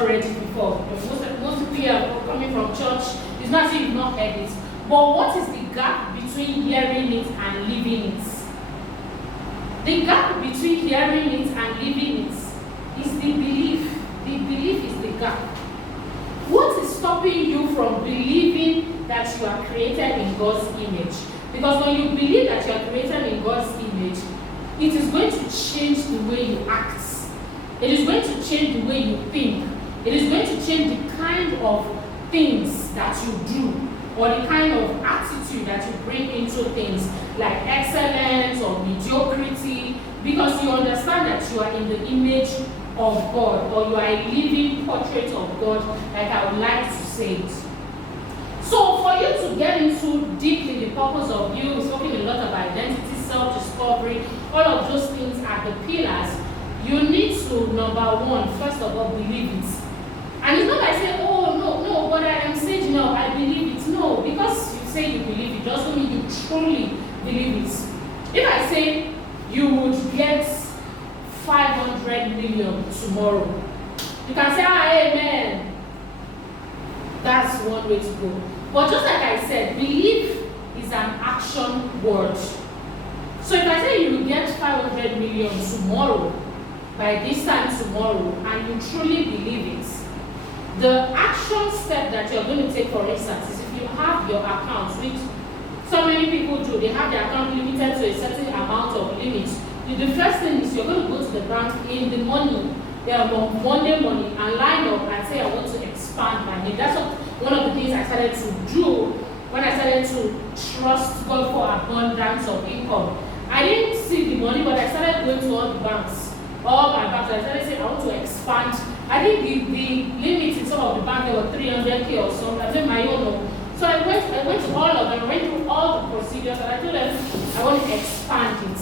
not read it before. Most people here are coming from church. It's not as if you've not heard it. But what is the gap between hearing it and living it? The gap between hearing it and living it is the belief. The belief is the gap. What is stopping you from believing that you are created in God's image? Because when you believe that you are created in God's image, it is going to change the way you act. It is going to change the way you think. It is going to change the kind of things that you do, or the kind of attitude that you bring into things, like excellence or mediocrity, because you understand that you are in the image of God, or you are a living portrait of God, like I would like to say it. So for you to get into deeply the purpose of you, we're talking a lot about identity, self-discovery, all of those things are the pillars. You need to, number one, first of all, believe it. And it's not like saying, oh, no, but I am saying, no, I believe it. No, because you say you believe it doesn't mean you truly believe it. If I say you would get 500 million tomorrow, you can say, amen. That's one way to go. But just like I said, belief is an action word. So if I say you will get 500 million tomorrow, by this time tomorrow, and you truly believe it, the action step that you're going to take, for instance, is if you have your account, which so many people do, they have their account limited to a certain amount of limit. The first thing is you're going to go to the bank in the money, Monday morning, and line up and say, I want to expand my name. That's one of the things I started to do when I started to trust God for abundance of income. I didn't see the money, but I started going to all the banks. All my banks, I started saying, I want to expand. I think the limit in some of the banks, there were 300K or so. I did my own. So I went to all of them, I went through all the procedures, and I told them, I want to expand it.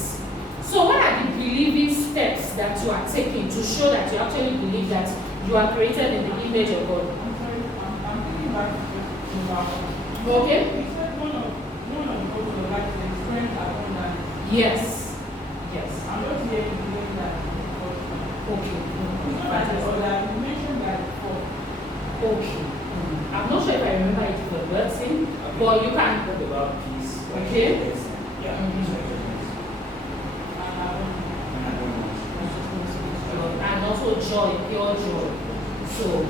So what are the believing steps that you are taking to show that you actually believe that you are created in the image of God? I'm thinking back to okay? You said one of the goals of life is strength abundance. Yes. I'm just here doing that. Okay. It's not like you mentioned that before. Okay. I'm not sure if I remember it verbatim, but you can. Talk about peace. Okay. Yeah. And also joy, pure joy. So,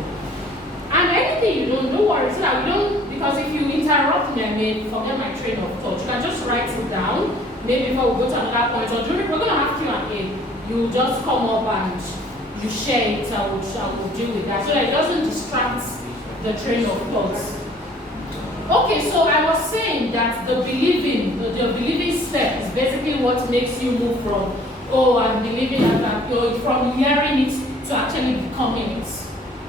and anything you don't worry, so that we don't, because if you interrupt me, I may forget my train of thought. You can just write it down, maybe before we go to another point, or during, we're going to have Q&A. You just come up and you share it, I will deal with that, so that it doesn't distract the train of thoughts. Okay, so I was saying that the believing step is basically what makes you move from, oh, I'm believing that, from hearing it to actually becoming it.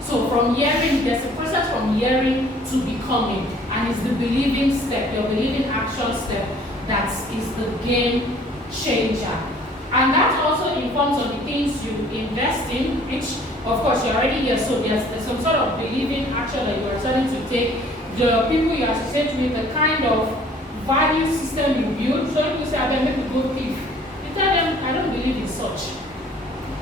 So from hearing, there's a process from hearing to becoming, and it's the believing step, your believing action step, that is the game changer. And that also informs on the things you invest in, which, of course, you're already here, so there's some sort of believing action that you are starting to take, the people you associate with, the kind of value system you build. So people say, I make a good thief. You tell them, I don't believe in such.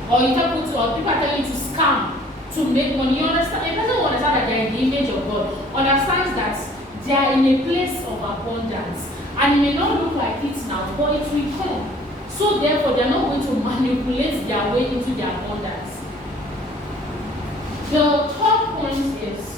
Or you tell people, or people are telling you to scam to make money. You understand? A person who understands that they are in the image of God understands that they are in a place of abundance. And it may not look like it now, but it will come. So therefore, they are not going to manipulate their way into their abundance. The third point is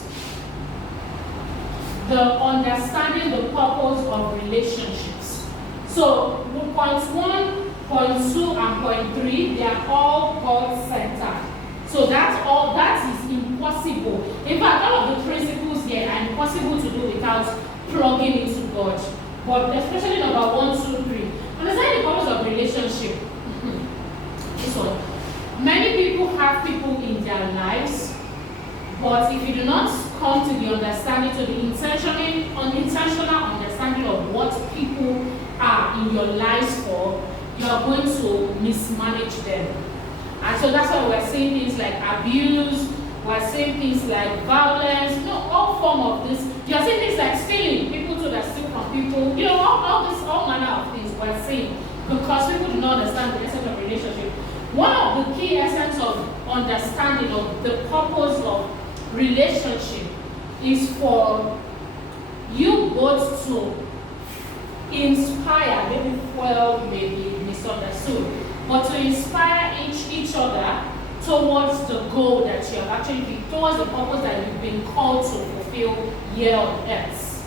the understanding the purpose of relationships. So point 1, point 2, and point 3, they are all God-centered. So that is impossible. In fact, all of the principles here are impossible to do without plugging into God. But especially number 1, 2, 3. Understanding the purpose of relationship. This one. Many people have people in their lives, but if you do not come to the understanding, to the intentional understanding of what people are in your lives for, you are going to mismanage them. And so that's why we're saying things like abuse, we're saying things like violence, all form of this. You're saying things like stealing, people too that steal from people, all manner of things we're saying, because people do not understand the essence of relationship. One of the key essence of understanding of the purpose of relationship is for you both to inspire, maybe well, maybe misunderstood, but to inspire each other towards the goal that you have actually been, towards the purpose that you've been called to fulfill here on earth.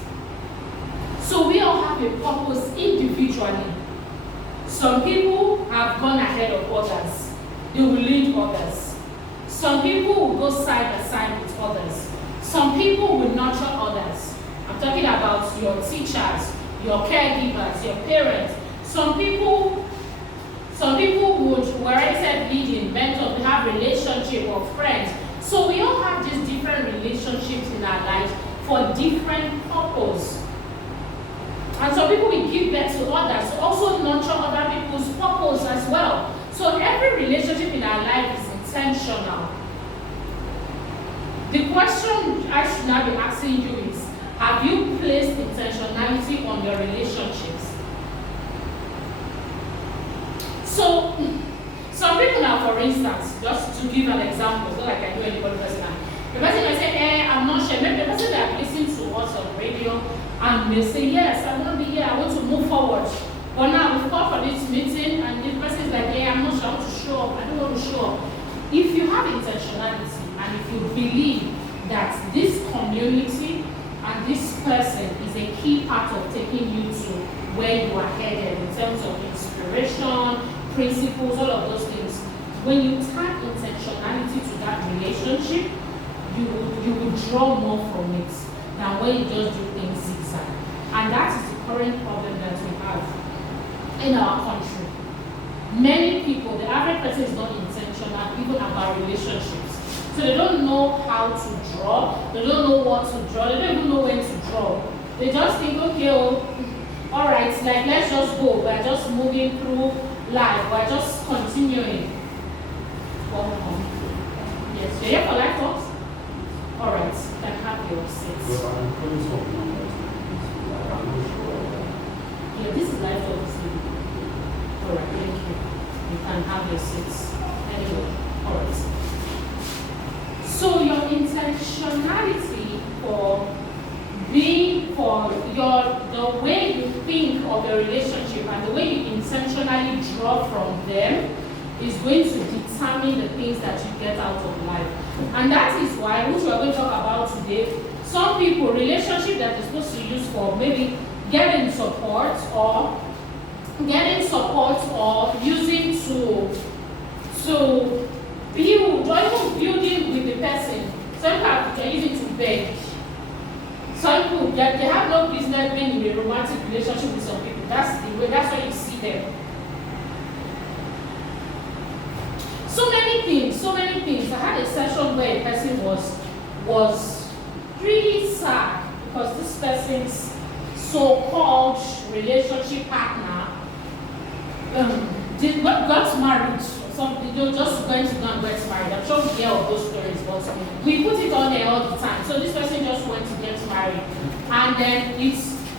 So we all have a purpose individually. Some people have gone ahead of others. They will lead others. Some people will go side by side with others. Some people will nurture others. I'm talking about your teachers, your caregivers, your parents. Some people would, where I said leading, mentors, we have relationship or friends. So we all have these different relationships in our lives for different purposes. And some people will give birth to others, also nurture other people's purpose as well. So every relationship in our life is intentional. The question I should now be asking you is, have you placed intentionality on your relationships? So, some people now, for instance, just to give an example, so like I do anybody personal. The person may say, I'm not sure. Maybe the person that listens to us on radio and may say, yes, I want to be here, I want to move forward. But now we've called for this meeting and the person is like, I'm not sure, I want to show up, I don't want to show up. If you have intentionality and if you believe that this community and this person is a key part of taking you to where you are headed in terms of inspiration, principles, all of those things, when you tap intentionality to that relationship, you will draw more from it than when you just do things zigzag. And that is the current problem that we have in our country. Many people, the average person is not intentional even about relationships. So they don't know how to draw, they don't know what to draw, they don't even know when to draw. They just think, okay, all right, like let's just go. We're just moving through life. We're just continuing. Welcome. Yes, you're here for life talks? All right, then have your seats. Yeah, this is life talks. All right, thank you. You can have your seats. Anyway, all right. So your intentionality for the way you think of the relationship and the way you intentionally draw from them is going to determine the things that you get out of life. And that is why, which we're going to talk about today, some people, relationship that is supposed to use for maybe getting support or using to build or even building with the person. Some people can use it to beg. Some people, they have no business being in a romantic relationship with some people. That's the way, that's why you see them. So many things. I had a session where a person was really sad because this person's so-called relationship partner got married or something. They just went to go and get married. I'm sure we hear of those stories, but we put it on there all the time. So this person just went to get married, and then it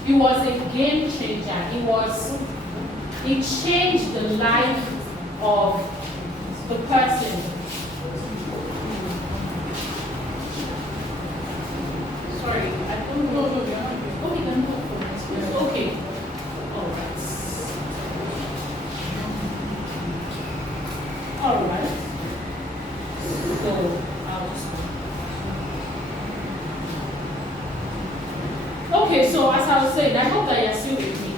was a game changer. It changed the life of the person. Sorry, I don't know. Okay, then go for it. Okay. All right. All right. So I'll just go. Okay, so as I was saying, I hope that you're still with me.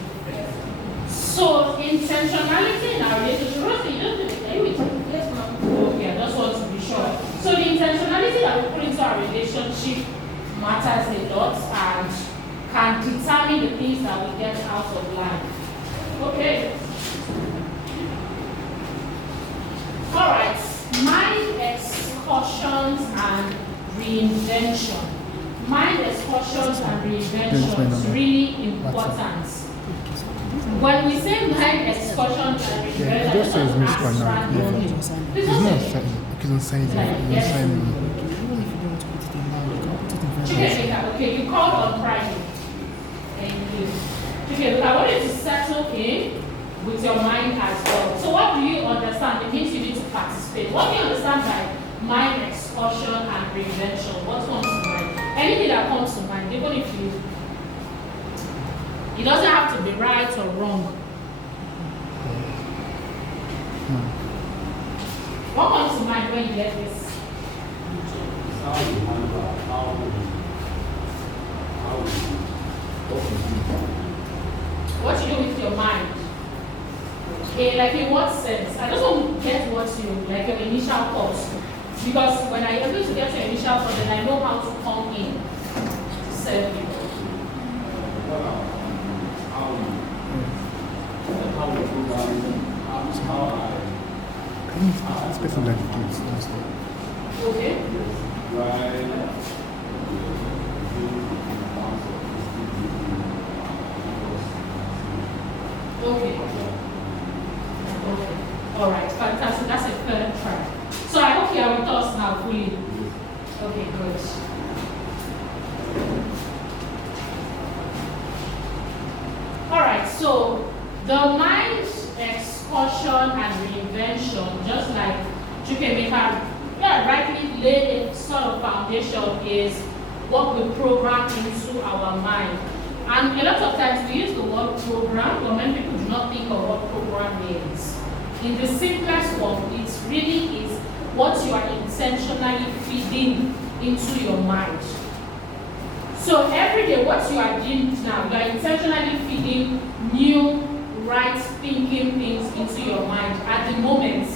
So intentionality in our relationship, Rosie, you don't do it. Are you with me? Yes, ma'am. Okay, I just want to be sure. So the intentionality that we put into our relationship matters a lot and can determine the things that we get out of life. Okay. All right. Mind excursions and reinvention. Mind excursions and reinvention is really important. When we say mind excursions and reinvention, it's not abstract moving. It's not okay, you called on Friday. Thank you. Okay, look, I want you to settle in with your mind as well. So what do you understand? It means you need to participate. What do you understand by mind excursion and reinvention? What comes to mind? Anything that comes to mind, even if it doesn't have to be right or wrong. What comes to mind when you get this? What you do with your mind? Like in what sense? I just want to get what you, like your initial thoughts. Because when I able to get your initial thoughts, then I know how to come in to serve you. Okay. Okay. All right, fantastic. That's a third try. So I hope you are with us now fully. Okay, good. All right, so the mind excursion and reinvention, just like Chukemeka rightly laid a sort of foundation, is what we program into our mind. And a lot of times we use the word program, but many people do not think of what program means. In the simplest form, it really is what you are intentionally feeding into your mind. So every day, what you are doing now, you are intentionally feeding new, right thinking things into your mind at the moment.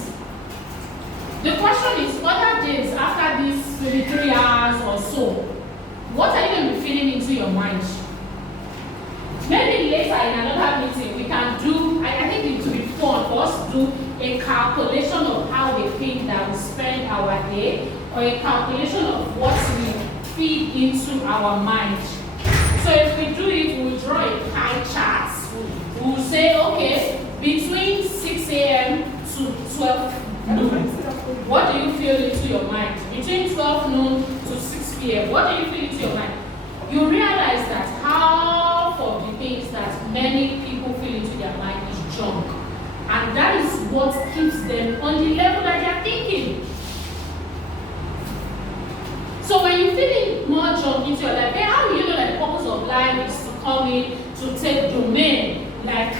The question is, other days after these maybe 3 hours or so, what are you going to be feeding into your mind? Maybe later in another meeting, we can do, I think it would be fun for us to do a calculation of how we think that we spend our day, or a calculation of what we feed into our mind. So if we do it, we'll draw a pie chart. We'll say, okay, between 6 a.m. to 12 noon, what do you feel into your mind? Between 12 noon to 6 p.m., what do you feel into your mind? You realize that half of the things that many people feel into their mind is junk. And that is what keeps them on the level that they are thinking. So when you feel more junk into your life, how do you know that the purpose of life is to come in to take domain? Like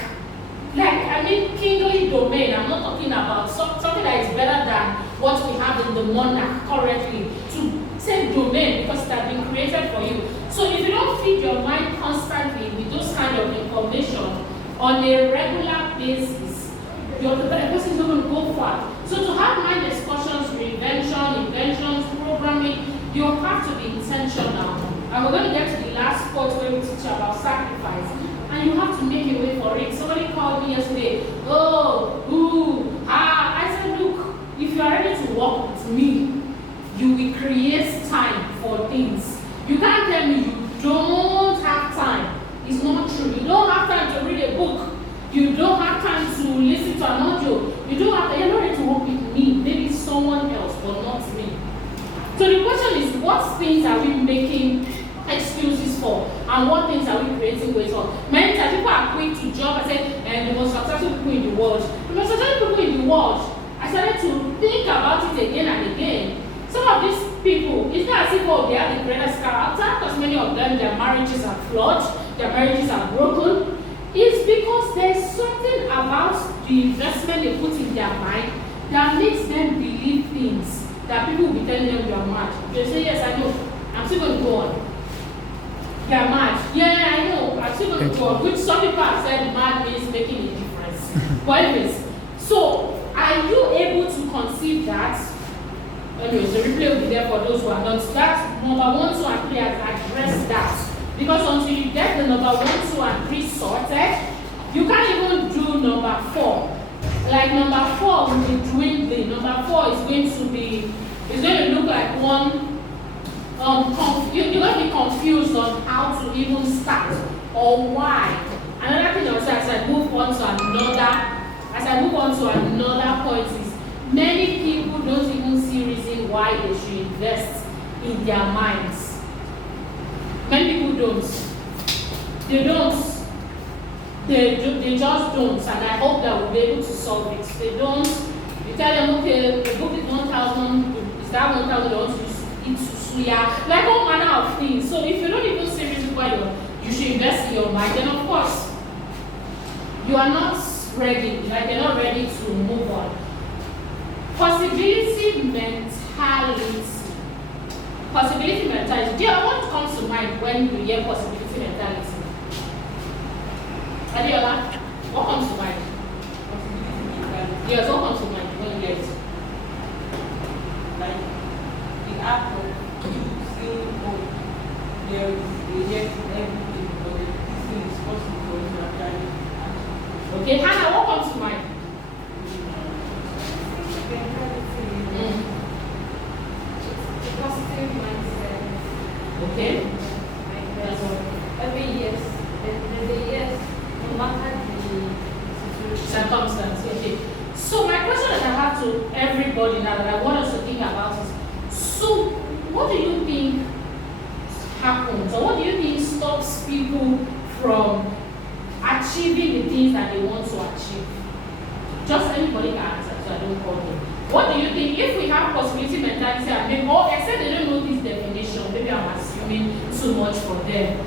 I mean kingly domain. I'm not talking about something that is better than what we have in the monarch currently. To take domain because it has been created for you. So if you don't feed your mind constantly with those kind of information on a regular basis, the person is not going to go far. So to have mind excursions, reinvention, inventions, programming, you have to be intentional. And we're going to get to the last part where we teach you about sacrifice. And you have to make a way for it. Somebody called me yesterday. I said, look, if you are ready to work with me, you will create time for things. You can't tell me you don't have time. It's not true. You don't have time to read a book. You don't have time to listen to an audio. You don't have time. You're not ready to work with me. Maybe someone else, but not me. So the question is, what things are we making excuses for, and what things are we creating ways on? Many times people are quick to jump and say, the most successful people in the world. The most successful people in the world, I started to think about it again and again. Some of these people, it's not as if they have the greatest character, because many of them, their marriages are flawed, their marriages are broken. It's because there's something about the investment they put in their mind that makes them believe things that people will be telling them you are mad. They say, yes, I know, I'm still going to go on. You are mad. Yeah, I know, I'm still going to go on. Which some people have said mad means making a difference. But anyways, so are you able to conceive that? Anyways, the replay will be there for those who are not. That number 1, 2, and 3 has addressed that. Because until you get the number 1, 2, and 3 sorted, you can't even do number 4. Like number 4 will be dwindling. Number 4 is going to be, it's going to look like one, you're going to be confused on how to even start or why. Another thing also, as I move on to another point is, many people don't even see reason why they should invest in their minds. Many people don't. They don't. They just don't, and I hope that we'll be able to solve it. They don't You tell them, okay, the book is 1,000, is that 1,000 you want to eat suya? Like all manner of things. So if you don't even seriously why you should invest in your mind, then of course, you are not ready, like you're not ready to move on. Possibility mentality. Possibility mentality. Do you know what comes to mind when you hear possibility mentality? Adiola, what comes to mind? Yes, what comes to mind when you hear it? Like the act of saying, oh, there is a yes in everything, but this thing is possible for you to actually achieve. Okay, Hannah, what comes to mind? Positive mindset. Okay. Like every yes, there's a yes, no matter the situation. Circumstance. Okay. So my question that I have to everybody now that I want us to think about is, so what do you think happens, or what do you think stops people from achieving the things that they want to achieve? Just anybody can answer, so I don't call them. What do you think, if we have possibility mentality, and maybe, or except they don't know this definition, maybe I'm assuming too much for them.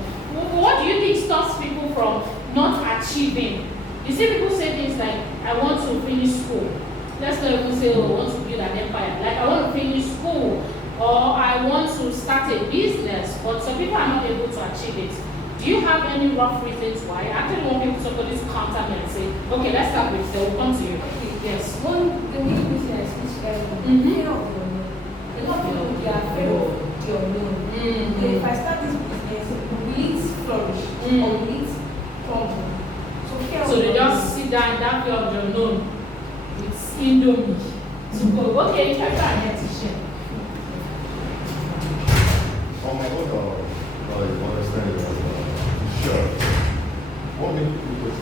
What do you think stops people from not achieving? You see people say things like, I want to finish school. Let's not even say, oh, I want to build an empire. Like, I want to finish school, or I want to start a business, but some people are not able to achieve it. Do you have any rough reasons why? I actually want people to just counter me and say, okay, let's start with this, we'll come to you. Okay. Yes. One, the main reason I speak fear of the unknown. A lot of people, they are afraid of the unknown. Okay, if I start this business, will it flourish or will it crumble? So fear of So the they unknown. just sit down in that fear of the unknown with Indomie to go. Okay, you can go ahead to share. On my own understanding sure. What makes people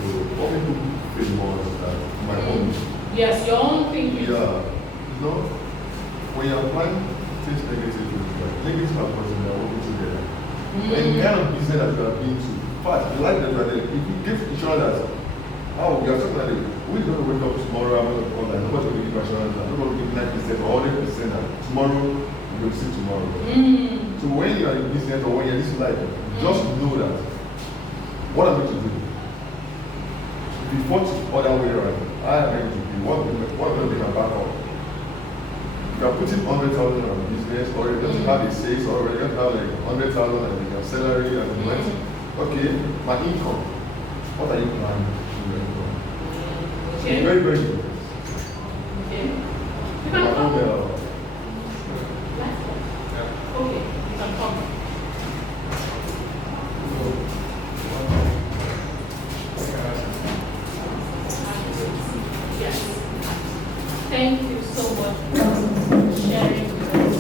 feel more is that my own. Yes, your own thinking. Yeah. You know, when you're applying things negatively, like negative and positive are working together. And the kind of business that you are being to, first, you like them, if you give each other that, oh, we are talking about it, we're going to wake up tomorrow, I'm going to call that, nobody's going to give assurance, I'm not going to give 9% or 100% that tomorrow, you will see tomorrow. So when you are in business or when you're in this life, just know that what I'm going to do. If you fought other way around, I am going to be what will be my backup. You are putting 100,000 on business, or you just have a sales, or you just have like 100,000 as your salary and the rent. Okay, my income. What are you planning to do with your income? Okay. Very, very good. Okay. You My can come. own, Okay, you can come. Yes. Thank you so much for sharing with us.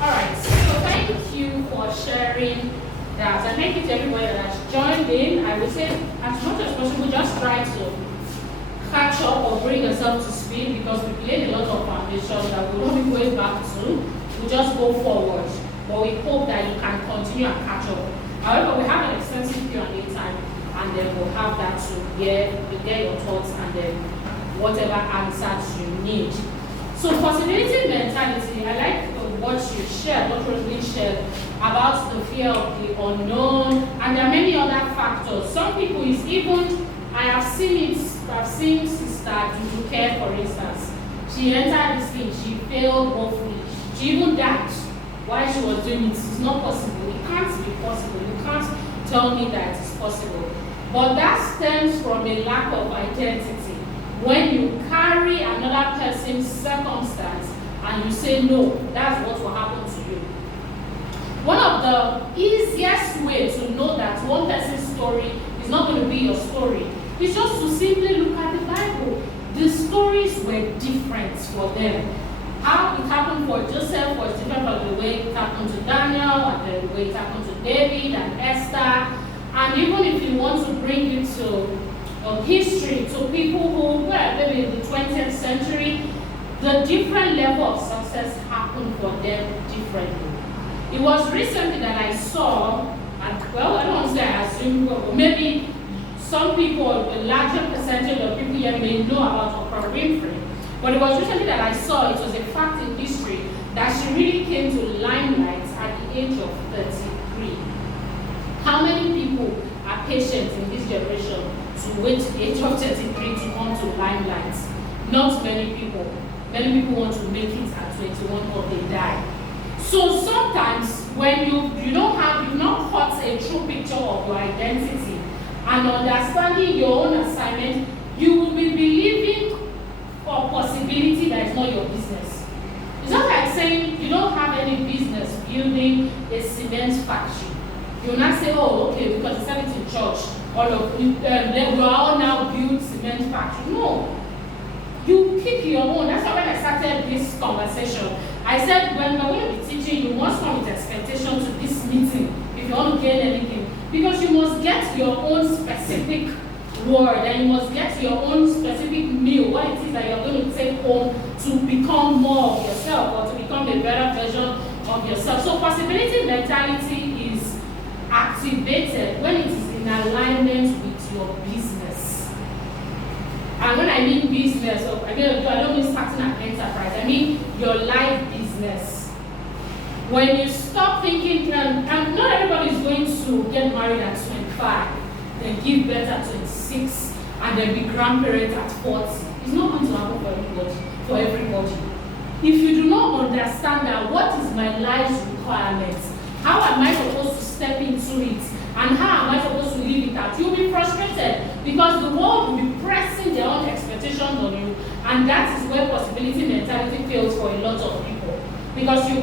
Alright, so thank you for sharing that. And thank you to everybody that has joined in. I would say, as much as possible, just try to catch up or bring yourself to speed, because we laid a lot of foundation that we'll not be going back to. We'll just go forward. But we hope that you can continue and catch up. However, we have an extensive Q&A time, and then we'll have that to get your thoughts and then whatever answers you need. So possibility mentality, I like what you shared, what Rosalie shared about the fear of the unknown, and there are many other factors. Some people is even, I have seen Sister Duduke, for instance. She entered this thing, she failed woefully. She even died while she was doing it. It's not possible. It can't be possible. You can't tell me that it's possible. But that stems from a lack of identity. When you carry another person's circumstance and you say, no, that's what will happen to you. One of the easiest ways to know that one person's story is not going to be your story is just to simply look at the Bible. The stories were different for them. How it happened for Joseph was different from the way it happened to Daniel, and the way it happened to David and Esther. And even if you want to bring it to history, to people who were maybe in the 20th century, the different level of success happened for them differently. It was recently that I saw, and well, I don't want to say I assume, maybe some people, a larger percentage of people here may know about Oprah Winfrey. But it was recently that I saw, it was a fact in history, that she really came to limelight at the age of 33. How many people are patient in this generation to wait to the age of 33 to come to limelight? Not many people. Many people want to make it at 21 or they die. So sometimes when you've not caught a true picture of your identity and understanding your own assignment, you will be believing for possibility that is not your business. It's not like saying you don't have any business building a cement factory. You will not say, oh, okay, because it's said it in church, all of you, we all now build cement factory. No. You pick your own. That's why when I started this conversation, I said when we're going to be teaching, you must come with expectation to this meeting if you want to gain anything. Because you must get your own specific word and you must get your own specific meal, what it is that you're going to take home to become more of yourself or to become a better version of yourself. So possibility mentality is activated when it is in alignment with your business. And when I mean business, I don't mean starting an enterprise, I mean your life business. When you stop thinking, and not everybody is going to get married at 25, then give birth at 26, and then be grandparents at 40. It's not going to happen for everybody. If you do not understand that what is my life's requirements, how am I supposed to step into it, and how am I supposed to live it out, you'll be frustrated because the world will be pressing their own expectations on you, and that is where possibility mentality fails for a lot of people. Because you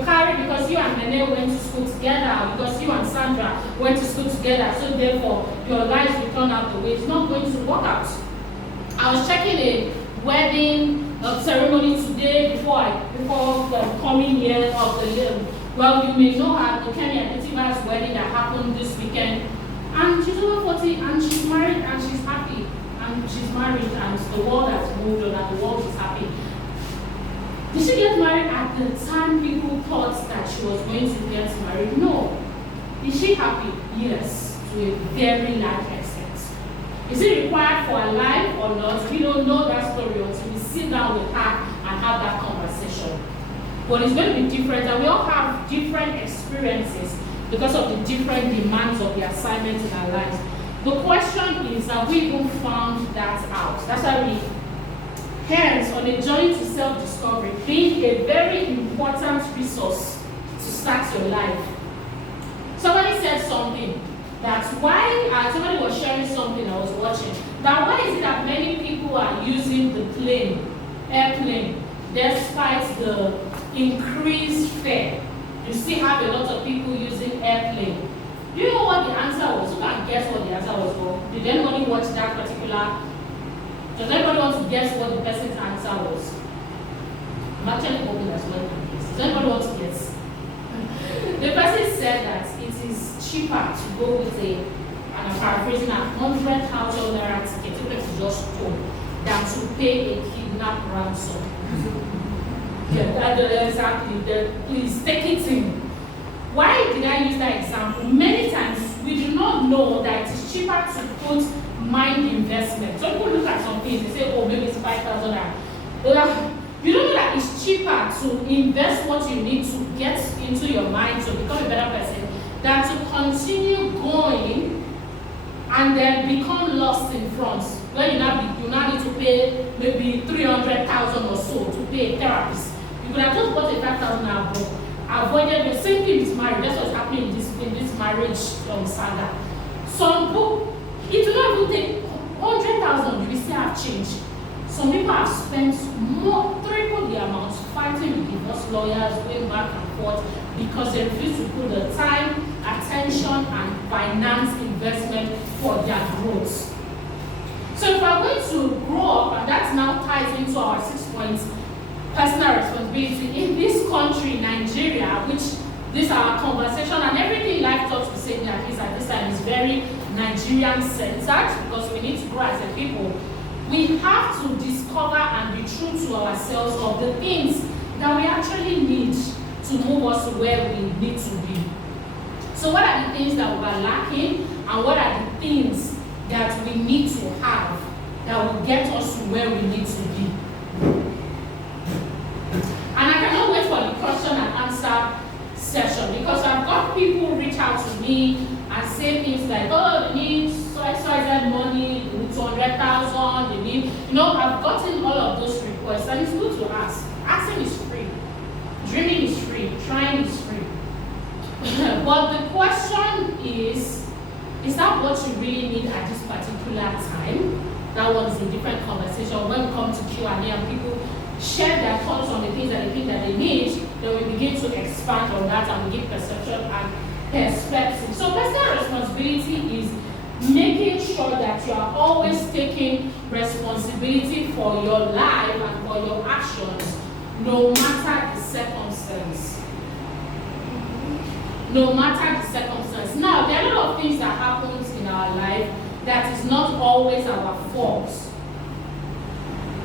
and Nene went to school together, because you and Sandra went to school together, so therefore your lives will turn out the way it's not going to work out. I was checking a wedding ceremony today before coming here of the well, you may know her, the Kenny and Etima's wedding that happened this weekend. And she's over 40 and she's married and she's happy. And she's married and the world has moved on and the world is happy. Did she get married at the time people thought that she was going to get married? No. Is she happy? Yes, to a very large extent. Is it required for her life or not? We don't know that story until we sit down with her and have that conversation. But it's going to be different, and we all have different experiences because of the different demands of the assignment in our lives. The question is, have we even found that out? That's why we hence, on a journey to self-discovery, being a very important resource to start your life. Somebody said something, that's why, somebody was sharing something I was watching, that why is it that many people are using the airplane, despite the increased fare? You still have a lot of people using airplane. Do you know what the answer was? You can guess what the answer was for. Did anybody watch that particular? Does anybody want to guess what the person's answer was? I'm actually hoping that somebody can guess. Does anybody want to guess? The person said that it is cheaper to go with and I'm paraphrasing, 100,000 naira ticket, even if it's just stole, than to pay a kidnap ransom. Yeah, exactly. Please take it in. Why did I use that example? Many times we do not know that it is cheaper to put mind investment. So people look at some things, they say, oh, maybe it's 5,000 naira. You don't know that it's cheaper to invest what you need to get into your mind to become a better person than to continue going and then become lost in front. When you now need to pay maybe 300,000 or so to pay a therapist. You could have just bought a 5,000 naira book, avoided the same thing with marriage. That's what's happening in this marriage saga. Some book, it will not even take 100,000, you will still have change. Some people have spent triple the amount fighting with divorce lawyers, going back and forth because they refuse to put the time, attention, and finance investment for their growth. So if we're going to grow up, and that now ties into our 6 points, personal responsibility in this country, Nigeria, which this our conversation and everything life taught we say at least at this time is very Nigerian centered because we need to grow as a people. We have to discover and be true to ourselves of the things that we actually need to move us to where we need to be. So what are the things that we are lacking and what are the things that we need to have that will get us to where we need to be. And I cannot wait for the question and answer session, because I've got people reach out to me and say things like, oh, they need XYZ money, they need 200,000, they need, I've gotten all of those requests, and it's good to ask. Asking is free. Dreaming is free. Trying is free. But the question is that what you really need at this particular time? That was a different conversation. When we come to Q&A and people share their thoughts on the things that they think that they need, then we begin to expand on that and we give perception and perspective. So personal responsibility is making sure that you are always taking responsibility for your life and for your actions, no matter the circumstance. No matter the circumstance. Now, there are a lot of things that happens in our life that is not always our fault.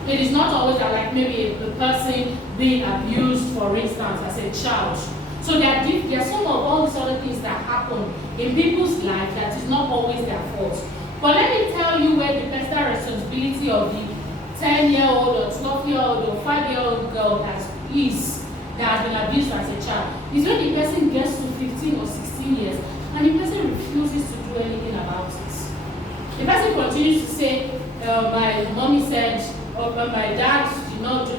It is not always that, like maybe the person being abused, for instance, as a child. So there are some of all these other things that happen in people's lives that is not always their fault. But let me tell you where the personal responsibility of the 10-year-old or 12-year-old or 5-year-old girl that has been abused as a child is when the person gets to 15 or 16 years and the person refuses to do anything about it. The person continues to say, my mommy said, or my dad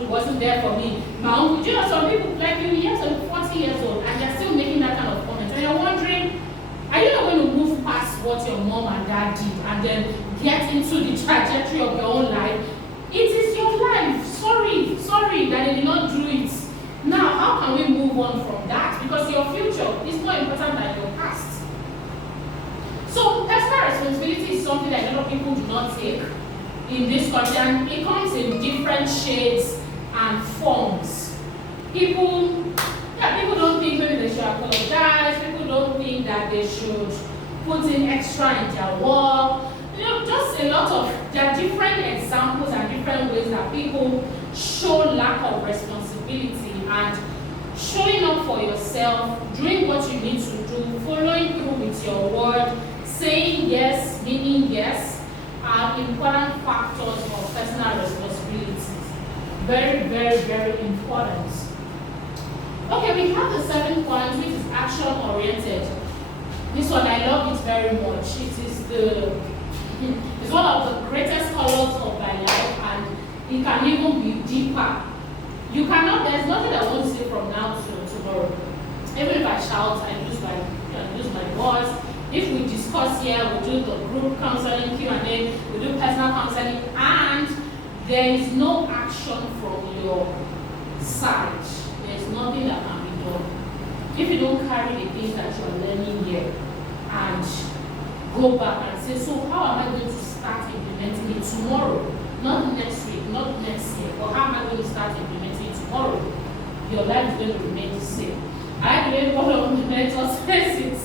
wasn't there for me. My uncle, some people like you, years old, 40 years old, and they're still making that kind of comment. And you're wondering, are you not going to move past what your mom and dad did and then get into the trajectory of your own life? It is your life. Sorry that they did not do it. Now, how can we move on from that? Because your future is more important than your past. So, personal responsibility is something that a lot of people do not take in this country, and it comes in different shades and forms. People don't think maybe they should apologize. People don't think that they should put in extra in their work. Just a lot of, there are different examples and different ways that people show lack of responsibility and showing up for yourself, doing what you need to do, following through with your word, saying yes, meaning yes, are important factors of personal responsibilities. Very, very, very important. Okay, we have the 7th point, which is action-oriented. This one, I love it very much. It's one of the greatest colors of my life, and it can even be deeper. There's nothing I want to say from now to tomorrow. Even if I shout, I lose my voice. If we discuss here, we do the group counseling, Q&A, we do personal counseling, and there is no action from your side. There's nothing that can be done. If you don't carry the things that you're learning here and go back and say, so how am I going to start implementing it tomorrow? Not next week, not next year, but how am I going to start implementing it tomorrow? Your life is going to remain the same. I believe one of my mentors says it.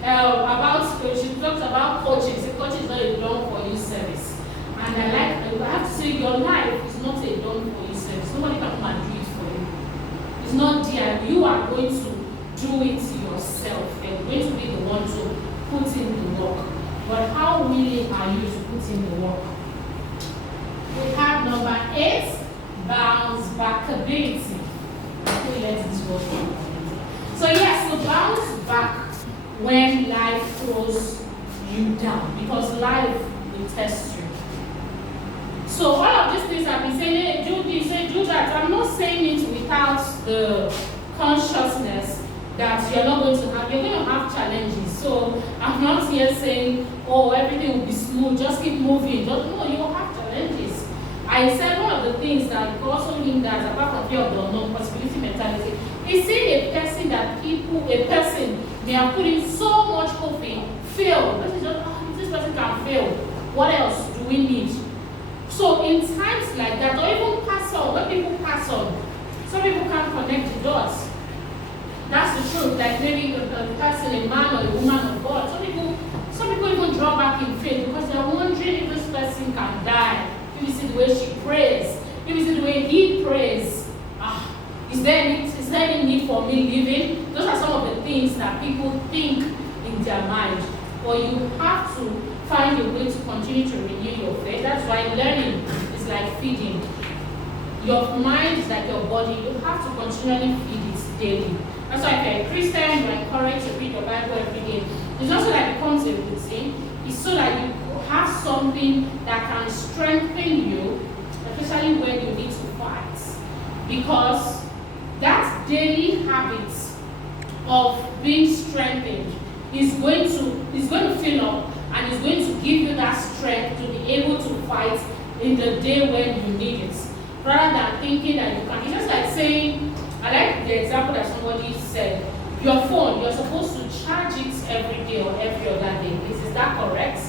She talks about coaching. She says coaching is not a done for you service. And I have to say your life is not a done for you service. Nobody can come and do it for you. It's not there. You are going to do it yourself. You're going to be the one to put in the work. But how willing are you to put in the work? We have number 8, bounce back ability. Let this go. So yes, so bounce back when life throws you down, because life will test you. So all of these things I've been saying, hey, do this, do that. I'm not saying it without the consciousness that you're not going to have. You're going to have challenges. So I'm not here saying, oh, everything will be smooth. Just keep moving. No, you will have challenges. I said one of the things that also hinders, apart from fear of the unknown, possibility mentality, is seeing a person they are putting so much hope in, fail. This person can fail. What else do we need? So in times like that, or even pass on, when people pass on, some people can't connect the dots. That's the truth. Like maybe a person, a man or a woman of God. Some people even draw back in faith because they're wondering if this person can die. If you see the way she prays, if you see the way he prays, is there any need for me living? Those are some of the things that people think in their mind. But you have to find a way to continue to renew your faith. That's why learning is like feeding. Your mind is like your body. You have to continually feed it daily. That's why if you're a Christian, you're encouraged to read your Bible every day. It's not so that it becomes a routine. It's so that you have something that can strengthen you, especially when you need to fight. Because that daily habit of being strengthened is going to fill up and is going to give you that strength to be able to fight in the day when you need it. Rather than thinking that you can. It's just like saying, I like the example that somebody said, your phone, you're supposed to charge it every day or every other day. Is that correct?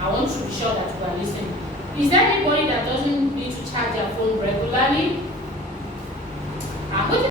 I want to be sure that you are listening. Is there anybody that doesn't need to charge their phone regularly? I'm going to